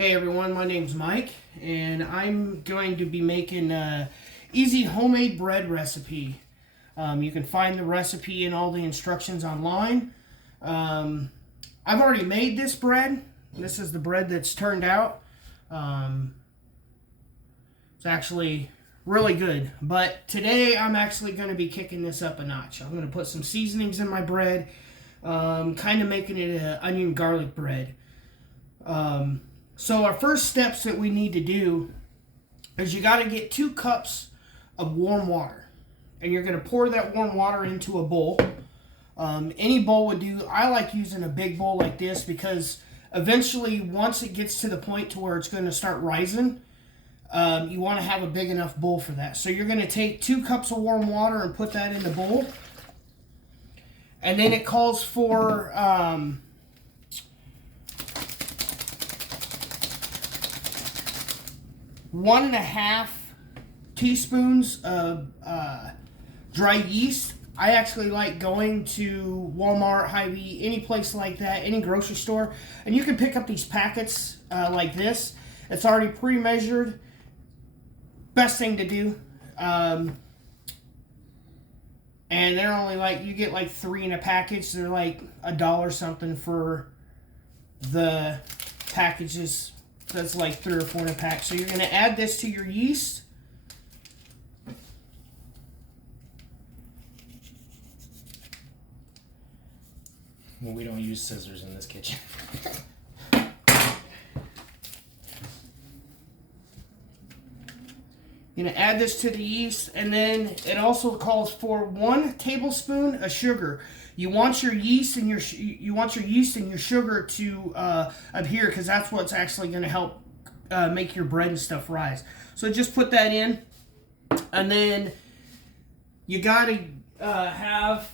Hey everyone, my name's Mike, and I'm going to be making an easy homemade bread recipe. You can find the recipe and all the instructions online. I've already made this bread. This is the bread that's turned out. It's actually really good, but today I'm actually going to be kicking this up a notch. I'm going to put some seasonings in my bread, kind of making it an onion garlic bread. So our first steps that we need to do is you got to get 2 cups of warm water. And you're going to pour that warm water into a bowl. Any bowl would do. I like using a big bowl like this because eventually once it gets to the point to where it's going to start rising, you want to have a big enough bowl for that. So you're going to take 2 cups of warm water and put that in the bowl. And then it calls for 1.5 teaspoons of dry yeast. I actually like going to Walmart, Hy-Vee, any place like that, any grocery store, and you can pick up these packets like this. It's already pre-measured. Best thing to do. And they're only like, you get like 3 in a package. They're like $1 something for the packages. That's like 3 or 4 in a pack. So you're going to add this to your yeast. Well, we don't use scissors in this kitchen. You're going to add this to the yeast, and then it also calls for 1 tablespoon of sugar. You want your yeast and your sugar to adhere, because that's what's actually going to help make your bread and stuff rise. So just put that in, and then you got to have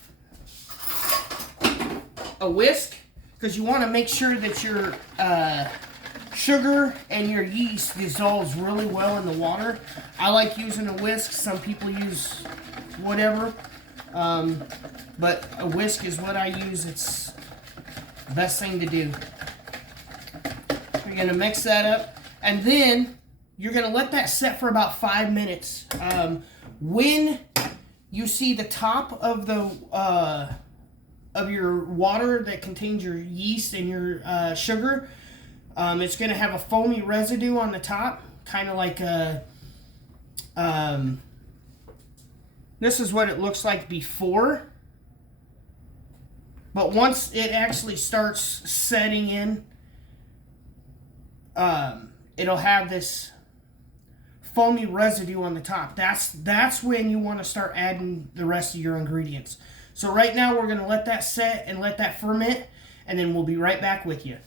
a whisk, because you want to make sure that your sugar and your yeast dissolves really well in the water. I like using a whisk. Some people use whatever. But a whisk is what I use. It's the best thing to do. You're going to mix that up. And then you're going to let that set for about 5 minutes. When you see the top of the of your water that contains your yeast and your sugar, it's going to have a foamy residue on the top, kind of like a... this is what it looks like before. But once it actually starts setting in, it'll have this foamy residue on the top. That's when you want to start adding the rest of your ingredients. So right now we're going to let that set and let that ferment, and then we'll be right back with you.